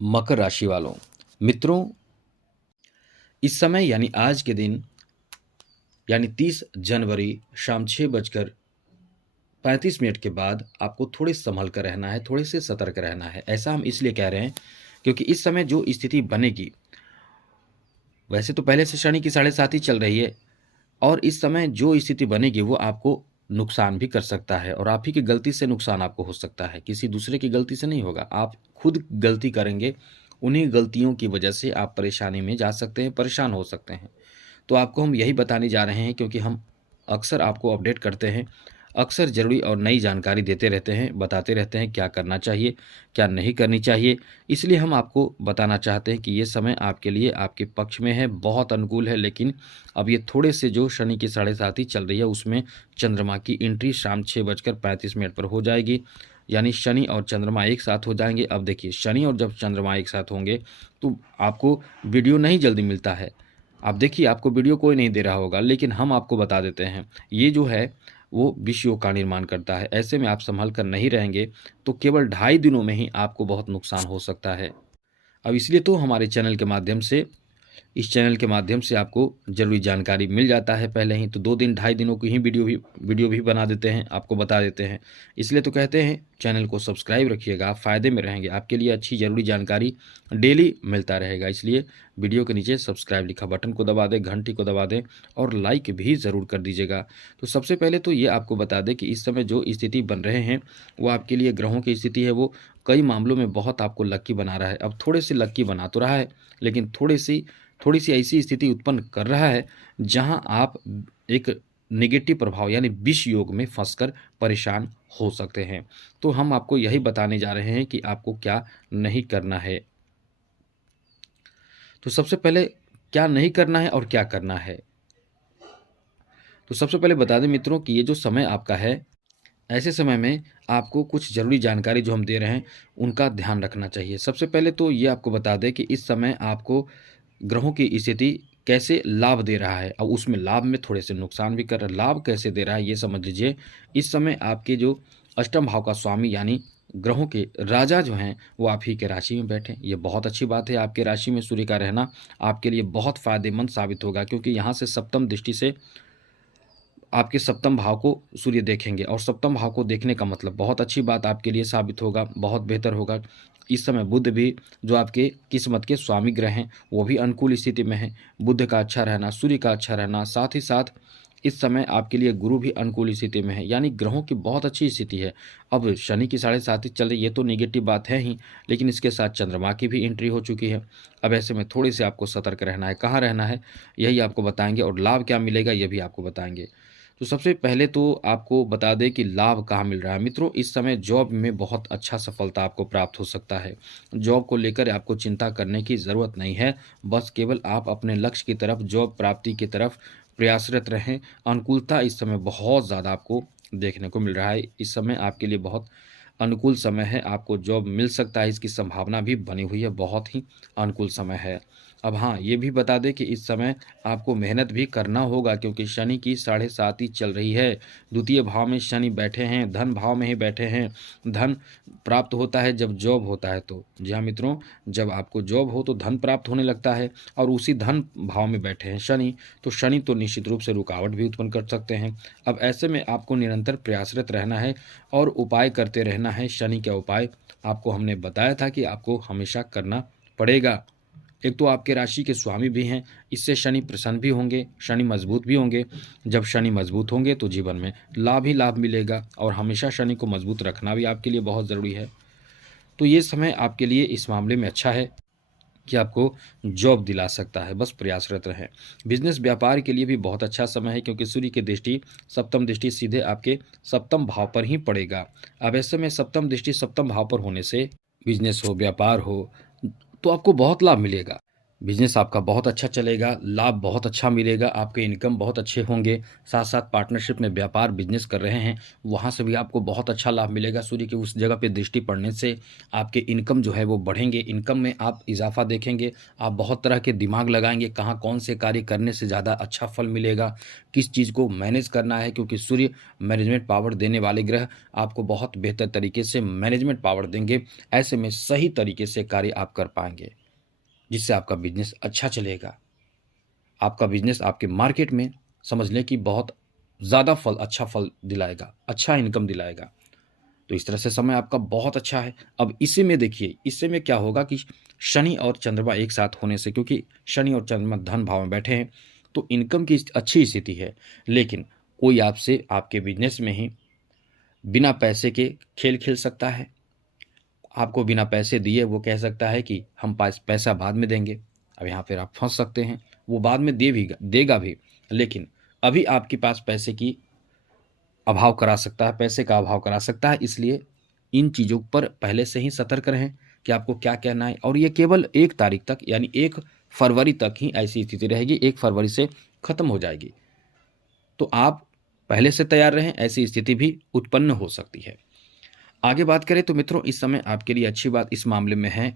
मकर राशि वालों, मित्रों, इस समय यानी आज के दिन यानी 30 जनवरी शाम 6:35 के बाद आपको थोड़े संभल कर रहना है, थोड़े से सतर्क रहना है। ऐसा हम इसलिए कह रहे हैं क्योंकि इस समय जो स्थिति बनेगी, वैसे तो पहले से शनि की 7.5 चल रही है और इस समय जो स्थिति बनेगी वो आपको नुकसान भी कर सकता है और आप ही की गलती से नुकसान आपको हो सकता है, किसी दूसरे की गलती से नहीं होगा। आप खुद गलती करेंगे, उन्हीं गलतियों की वजह से आप परेशानी में जा सकते हैं, परेशान हो सकते हैं। तो आपको हम यही बताने जा रहे हैं क्योंकि हम अक्सर आपको अपडेट करते हैं, अक्सर ज़रूरी और नई जानकारी देते रहते हैं, बताते रहते हैं क्या करना चाहिए, क्या नहीं करनी चाहिए। इसलिए हम आपको बताना चाहते हैं कि ये समय आपके लिए आपके पक्ष में है, बहुत अनुकूल है। लेकिन अब ये थोड़े से जो शनि की 7.5 चल रही है उसमें चंद्रमा की एंट्री शाम 6:35 पर हो जाएगी, यानी शनि और चंद्रमा एक साथ हो जाएंगे। अब देखिए, शनि और जब चंद्रमा एक साथ होंगे तो आपको वीडियो नहीं जल्दी मिलता है। आप देखिए, आपको वीडियो कोई नहीं दे रहा होगा, लेकिन हम आपको बता देते हैं। ये जो है वो विष योग का निर्माण करता है। ऐसे में आप संभल कर नहीं रहेंगे तो केवल 2.5 दिनों में ही आपको बहुत नुकसान हो सकता है। अब इसलिए तो हमारे चैनल के माध्यम से, इस चैनल के माध्यम से आपको ज़रूरी जानकारी मिल जाता है पहले ही, तो 2 दिन 2.5 दिनों की ही वीडियो भी बना देते हैं, आपको बता देते हैं। इसलिए तो कहते हैं चैनल को सब्सक्राइब रखिएगा, आप फ़ायदे में रहेंगे, आपके लिए अच्छी ज़रूरी जानकारी डेली मिलता रहेगा। इसलिए वीडियो के नीचे सब्सक्राइब लिखा बटन को दबा दें, घंटी को दबा दें और लाइक भी ज़रूर कर दीजिएगा। तो सबसे पहले तो ये आपको बता दें कि इस समय जो स्थिति बन रहे हैं वो आपके लिए, ग्रहों की स्थिति है वो कई मामलों में बहुत आपको लक्की बना रहा है। अब थोड़े से लक्की बना तो रहा है, लेकिन थोड़ी सी ऐसी स्थिति उत्पन्न कर रहा है जहां आप एक नेगेटिव प्रभाव यानी विष योग में फंसकर परेशान हो सकते हैं। तो हम आपको यही बताने जा रहे हैं कि आपको क्या नहीं करना है। तो सबसे पहले क्या नहीं करना है और क्या करना है, तो सबसे पहले बता दें मित्रों कि ये जो समय आपका है, ऐसे समय में आपको कुछ ज़रूरी जानकारी जो हम दे रहे हैं उनका ध्यान रखना चाहिए। सबसे पहले तो ये आपको बता दें कि इस समय आपको ग्रहों की स्थिति कैसे लाभ दे रहा है। अब उसमें लाभ में थोड़े से नुकसान भी कर रहा है। लाभ कैसे दे रहा है ये समझ लीजिए। इस समय आपके जो अष्टम भाव का स्वामी यानी ग्रहों के राजा जो हैं वो आप ही के राशि में बैठे, ये बहुत अच्छी बात है। आपके राशि में सूर्य का रहना आपके लिए बहुत फायदेमंद साबित होगा क्योंकि यहाँ से सप्तम दृष्टि से आपके सप्तम भाव को सूर्य देखेंगे और सप्तम भाव को देखने का मतलब बहुत अच्छी बात आपके लिए साबित होगा, बहुत बेहतर होगा। इस समय बुध भी, जो आपके किस्मत के स्वामी ग्रह हैं, वो भी अनुकूल स्थिति में है। बुध का अच्छा रहना, सूर्य का अच्छा रहना, साथ ही साथ इस समय आपके लिए गुरु भी अनुकूल स्थिति में है, यानी ग्रहों की बहुत अच्छी स्थिति है। अब शनि की 7.5 चल रही, ये तो नेगेटिव बात है ही, लेकिन इसके साथ चंद्रमा की भी एंट्री हो चुकी है। अब ऐसे में थोड़ी से आपको सतर्क रहना है। कहाँ रहना है यही आपको बताएंगे और लाभ क्या मिलेगा ये भी आपको बताएंगे। तो सबसे पहले तो आपको बता दें कि लाभ कहाँ मिल रहा है। मित्रों, इस समय जॉब में बहुत अच्छा सफलता आपको प्राप्त हो सकता है। जॉब को लेकर आपको चिंता करने की ज़रूरत नहीं है, बस केवल आप अपने लक्ष्य की तरफ, जॉब प्राप्ति की तरफ प्रयासरत रहें। अनुकूलता इस समय बहुत ज़्यादा आपको देखने को मिल रहा है। इस समय आपके लिए बहुत अनुकूल समय है, आपको जॉब मिल सकता है, इसकी संभावना भी बनी हुई है, बहुत ही अनुकूल समय है। अब हाँ, ये भी बता दें कि इस समय आपको मेहनत भी करना होगा क्योंकि शनि की 7.5 चल रही है। द्वितीय भाव में शनि बैठे हैं, धन भाव में ही बैठे हैं। धन प्राप्त होता है जब जॉब होता है। तो जी हाँ मित्रों, जब आपको जॉब हो तो धन प्राप्त होने लगता है और उसी धन भाव में बैठे हैं शनि, तो शनि तो निश्चित रूप से रुकावट भी उत्पन्न कर सकते हैं। अब ऐसे में आपको निरंतर प्रयासरत रहना है और उपाय करते रहना है। शनि का उपाय आपको हमने बताया था कि आपको हमेशा करना पड़ेगा। एक तो आपके राशि के स्वामी भी हैं, इससे शनि प्रसन्न भी होंगे, शनि मजबूत भी होंगे। जब शनि मजबूत होंगे तो जीवन में लाभ ही लाभ मिलेगा और हमेशा शनि को मजबूत रखना भी आपके लिए बहुत ज़रूरी है। तो ये समय आपके लिए इस मामले में अच्छा है कि आपको जॉब दिला सकता है, बस प्रयासरत रहें। बिजनेस व्यापार के लिए भी बहुत अच्छा समय है क्योंकि सूर्य की दृष्टि, सप्तम दृष्टि सीधे आपके सप्तम भाव पर ही पड़ेगा। अब ऐसे में सप्तम दृष्टि सप्तम भाव पर होने से बिजनेस हो, व्यापार हो, तो आपको बहुत लाभ मिलेगा। बिजनेस आपका बहुत अच्छा चलेगा, लाभ बहुत अच्छा मिलेगा, आपके इनकम बहुत अच्छे होंगे। साथ साथ पार्टनरशिप में व्यापार बिजनेस कर रहे हैं, वहाँ से भी आपको बहुत अच्छा लाभ मिलेगा। सूर्य की उस जगह पे दृष्टि पड़ने से आपके इनकम जो है वो बढ़ेंगे, इनकम में आप इजाफा देखेंगे। आप बहुत तरह के दिमाग लगाएंगे, कहाँ कौन से कार्य करने से ज़्यादा अच्छा फल मिलेगा, किस चीज़ को मैनेज करना है, क्योंकि सूर्य मैनेजमेंट पावर देने वाले ग्रह आपको बहुत बेहतर तरीके से मैनेजमेंट पावर देंगे। ऐसे में सही तरीके से कार्य आप कर पाएंगे, जिससे आपका बिजनेस अच्छा चलेगा। आपका बिजनेस आपके मार्केट में समझ लें कि बहुत ज़्यादा अच्छा फल दिलाएगा, अच्छा इनकम दिलाएगा। तो इस तरह से समय आपका बहुत अच्छा है। अब इसी में देखिए, इससे में क्या होगा कि शनि और चंद्रमा एक साथ होने से, क्योंकि शनि और चंद्रमा धन भाव में बैठे हैं, तो इनकम की अच्छी स्थिति है। लेकिन कोई आपसे आपके बिजनेस में ही बिना पैसे के खेल खेल सकता है। आपको बिना पैसे दिए वो कह सकता है कि हम पैसा बाद में देंगे। अब यहाँ पर आप फंस सकते हैं। वो बाद में देगा भी, लेकिन अभी आपके पास पैसे की अभाव करा सकता है, पैसे का अभाव करा सकता है। इसलिए इन चीज़ों पर पहले से ही सतर्क रहें कि आपको क्या कहना है। और ये केवल 1 तारीख तक, यानी 1 फरवरी तक ही ऐसी स्थिति रहेगी, 1 फरवरी से खत्म हो जाएगी। तो आप पहले से तैयार रहें, ऐसी स्थिति भी उत्पन्न हो सकती है। आगे बात करें तो मित्रों, इस समय आपके लिए अच्छी बात इस मामले में है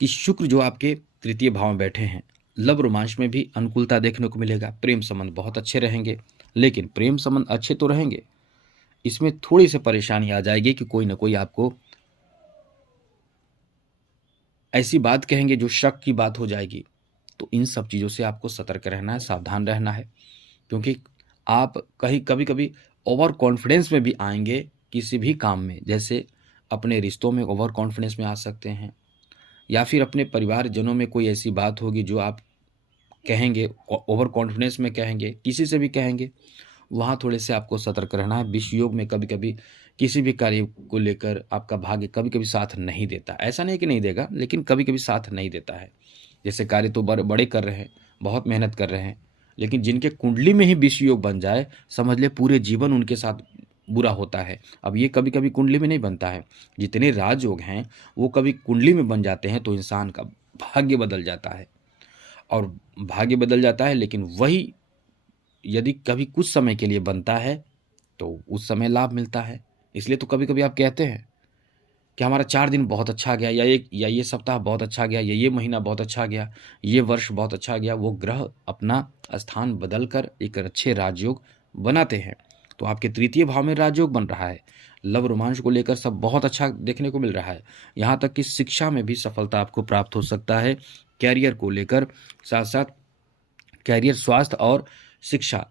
कि शुक्र जो आपके तृतीय भाव में बैठे हैं, लव रोमांच में भी अनुकूलता देखने को मिलेगा। प्रेम संबंध बहुत अच्छे रहेंगे। लेकिन प्रेम संबंध अच्छे तो रहेंगे, इसमें थोड़ी सी परेशानी आ जाएगी कि कोई ना कोई आपको ऐसी बात कहेंगे जो शक की बात हो जाएगी। तो इन सब चीज़ों से आपको सतर्क रहना है, सावधान रहना है, क्योंकि आप कहीं कभी कभी ओवर कॉन्फिडेंस में भी आएंगे किसी भी काम में। जैसे अपने रिश्तों में ओवर कॉन्फिडेंस में आ सकते हैं, या फिर अपने परिवारजनों में कोई ऐसी बात होगी जो आप कहेंगे, ओवर कॉन्फिडेंस में कहेंगे, किसी से भी कहेंगे। वहाँ थोड़े से आपको सतर्क रहना है। विष योग में कभी कभी किसी भी कार्य को लेकर आपका भाग्य कभी कभी साथ नहीं देता। ऐसा नहीं कि नहीं देगा, लेकिन कभी कभी साथ नहीं देता है। जैसे कार्य तो बड़े कर रहे हैं, बहुत मेहनत कर रहे हैं, लेकिन जिनके कुंडली में ही विष योग बन जाए, समझ ले पूरे जीवन उनके साथ बुरा होता है। अब ये कभी कभी कुंडली में नहीं बनता है। जितने राजयोग हैं वो कभी कुंडली में बन जाते हैं तो इंसान का भाग्य बदल जाता है। और भाग्य बदल जाता है, लेकिन वही यदि कभी कुछ समय के लिए बनता है तो उस समय लाभ मिलता है। इसलिए तो कभी कभी आप कहते हैं कि हमारा 4 दिन बहुत अच्छा गया, या ये सप्ताह बहुत अच्छा गया, या ये महीना बहुत अच्छा गया, ये वर्ष बहुत अच्छा गया। वो ग्रह अपना स्थान बदल कर एक अच्छे राजयोग बनाते हैं। तो आपके तृतीय भाव में राजयोग बन रहा है। लव रोमांच को लेकर सब बहुत अच्छा देखने को मिल रहा है। यहाँ तक कि शिक्षा में भी सफलता आपको प्राप्त हो सकता है, कैरियर को लेकर। साथ साथ कैरियर, स्वास्थ्य और शिक्षा,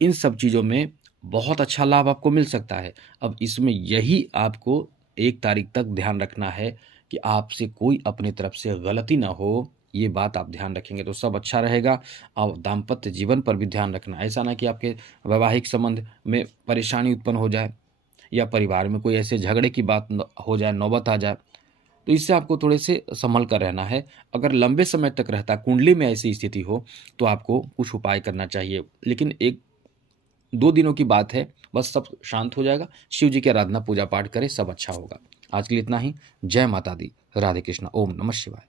इन सब चीज़ों में बहुत अच्छा लाभ आपको मिल सकता है। अब इसमें यही आपको 1 तारीख तक ध्यान रखना है कि आपसे कोई अपनी तरफ से गलती ना हो। ये बात आप ध्यान रखेंगे तो सब अच्छा रहेगा। और दाम्पत्य जीवन पर भी ध्यान रखना। ऐसा ना कि आपके वैवाहिक संबंध में परेशानी उत्पन्न हो जाए, या परिवार में कोई ऐसे झगड़े की बात हो जाए, नौबत आ जाए। तो इससे आपको थोड़े से संभल कर रहना है। अगर लंबे समय तक रहता कुंडली में ऐसी स्थिति हो तो आपको कुछ उपाय करना चाहिए। लेकिन 1-2 दिनों की बात है, बस सब शांत हो जाएगा। शिव जी की आराधना, पूजा पाठ करें, सब अच्छा होगा। आज के लिए इतना ही। जय माता दी। राधे कृष्णा। ओम नमः शिवाय।